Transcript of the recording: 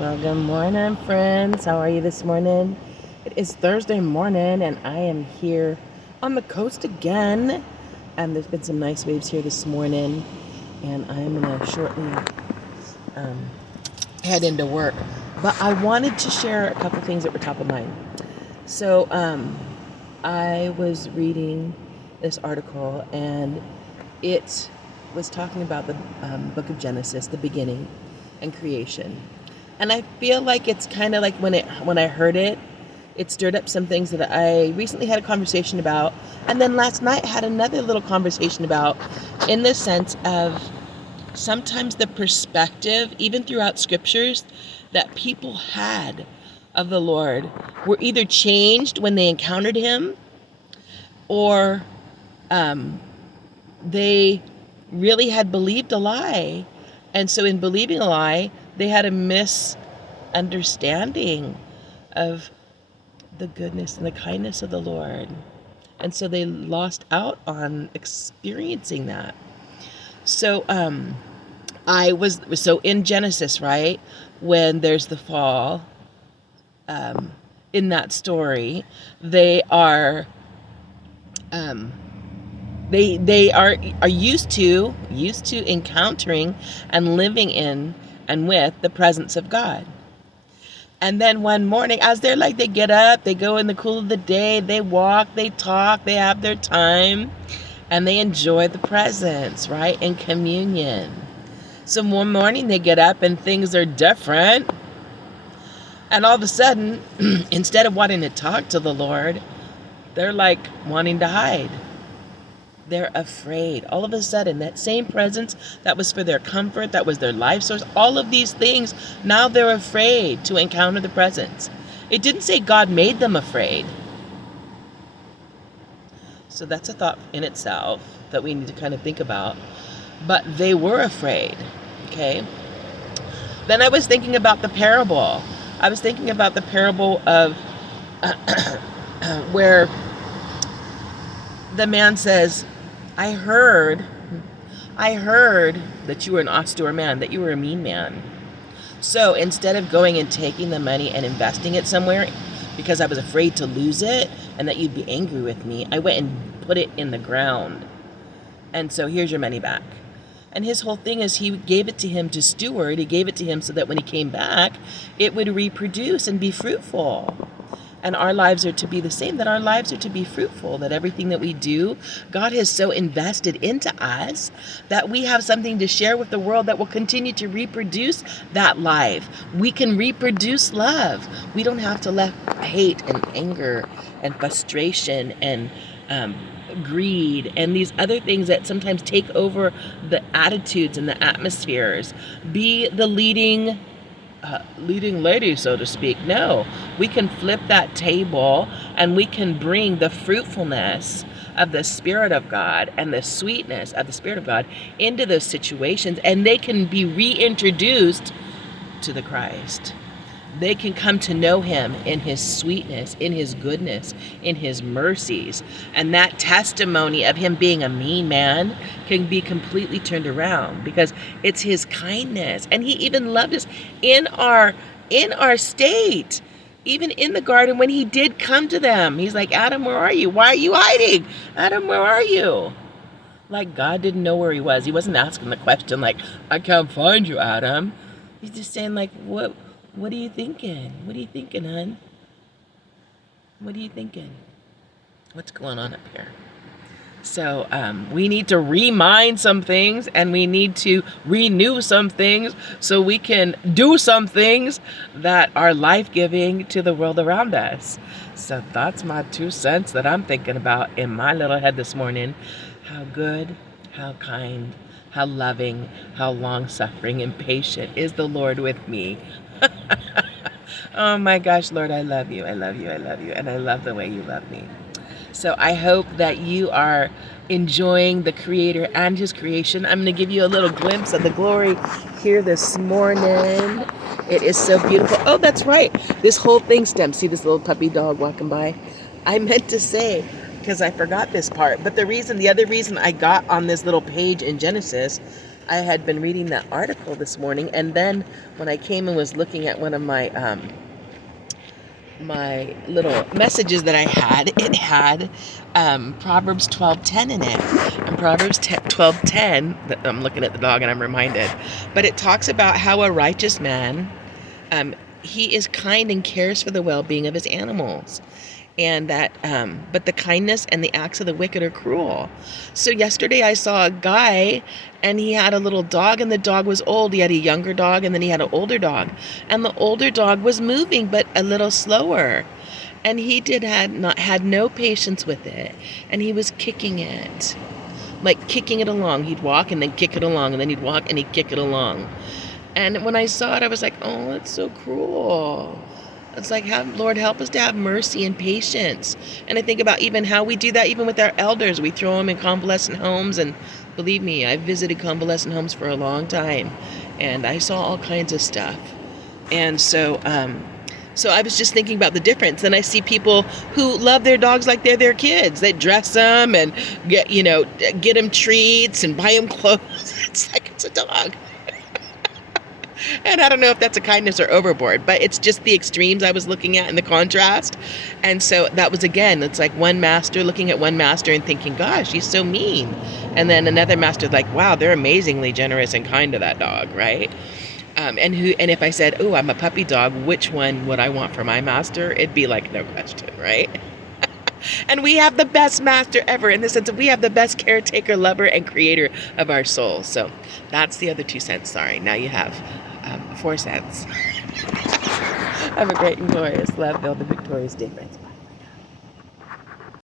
Well, good morning, friends. How are you this morning? It is Thursday morning, and I am here on the coast again. And there's been some nice waves here this morning, and I'm gonna shortly um, head into work. But I wanted to share a couple things that were top of mind. So I was reading this article, and it was talking about the book of Genesis, the beginning and creation. And I feel like it's kind of like when I heard it, it stirred up some things that I recently had a conversation about, and then last night had another little conversation about, in the sense of sometimes the perspective, even throughout scriptures, that people had of the Lord were either changed when they encountered Him, or they really had believed a lie. And so in believing a lie, they had a misunderstanding of the goodness and the kindness of the Lord. And so they lost out on experiencing that. So so in Genesis, right, when there's the fall, in that story, they are they are used to encountering and living in and with the presence of God. And then one morning, as they get up, they go in the cool of the day, they walk, they talk, they have their time, and they enjoy the presence, right, in communion. So one morning they get up and things are different. And all of a sudden, instead of wanting to talk to the Lord, they're like wanting to hide. They're afraid. All of a sudden, that same presence that was for their comfort, that was their life source, all of these things, now they're afraid to encounter the presence. It didn't say God made them afraid. So that's a thought in itself that we need to kind of think about. But they were afraid, okay? Then I was thinking about the parable. I was thinking about the parable of where the man says, I heard that you were an austere man, that you were a mean man. So instead of going and taking the money and investing it somewhere because I was afraid to lose it and that you'd be angry with me, I went and put it in the ground. And so here's your money back. And his whole thing is he gave it to him to steward. He gave it to him so that when he came back, it would reproduce and be fruitful. And our lives are to be the same, that our lives are to be fruitful, that everything that we do, God has so invested into us that we have something to share with the world that will continue to reproduce that life. We can reproduce love. We don't have to let hate and anger and frustration and greed and these other things that sometimes take over the attitudes and the atmospheres be the leading lady, so to speak. No, we can flip that table and we can bring the fruitfulness of the Spirit of God and the sweetness of the Spirit of God into those situations, and they can be reintroduced to the Christ. They can come to know Him in His sweetness, in His goodness, in His mercies. And that testimony of Him being a mean man can be completely turned around because it's His kindness. And He even loved us in our state. Even in the garden when He did come to them. He's like, Adam, where are you? Why are you hiding? Adam, where are you? Like God didn't know where He was. He wasn't asking the question like, I can't find you, Adam. He's just saying like, what are you thinking? What are you thinking, hon? What are you thinking? What's going on up here? So we need to remind some things and we need to renew some things so we can do some things that are life-giving to the world around us. So that's my 2 cents that I'm thinking about in my little head this morning. How good, how kind, how loving, how long-suffering and patient is the Lord with me. Oh my gosh, Lord, I love you. I love you. I love you. And I love the way you love me. So I hope that you are enjoying the Creator and His creation. I'm going to give you a little glimpse of the glory here this morning. It is so beautiful. Oh, that's right. This whole thing stems. See this little puppy dog walking by? I meant to say, because I forgot this part, but the other reason I got on this little page in Genesis I had been reading that article this morning, and then when I came and was looking at one of my little messages that I had, it had Proverbs 12:10 in it. And Proverbs 12:10, I'm looking at the dog and I'm reminded, but it talks about how a righteous man, he is kind and cares for the well-being of his animals. And that, but the kindness and the acts of the wicked are cruel. So yesterday I saw a guy, and he had a little dog, and the dog was old. He had a younger dog, and then he had an older dog, and the older dog was moving, but a little slower. And he had no patience with it, and he was kicking it, like kicking it along. He'd walk and then kick it along, and then he'd walk and he'd kick it along. And when I saw it, I was like, oh, it's so cruel. It's like, Lord, help us to have mercy and patience. And I think about even how we do that even with our elders. We throw them in convalescent homes, and believe me, I've visited convalescent homes for a long time, and I saw all kinds of stuff. And so I was just thinking about the difference. And I see people who love their dogs like they're their kids. They dress them and get them treats and buy them clothes. It's like it's a dog. And I don't know if that's a kindness or overboard, but it's just the extremes I was looking at and the contrast. And so that was, again, it's like one master looking at one master and thinking, gosh, he's so mean. And then another master like, wow, they're amazingly generous and kind to that dog, right? And if I said, oh, I'm a puppy dog, which one would I want for my master? It'd be like, no question, right? And we have the best master ever, in the sense that we have the best caretaker, lover, and creator of our souls. So that's the other 2 cents. Sorry. Now you have 4 cents. Have a great and glorious, love-filled, and victorious day, friends.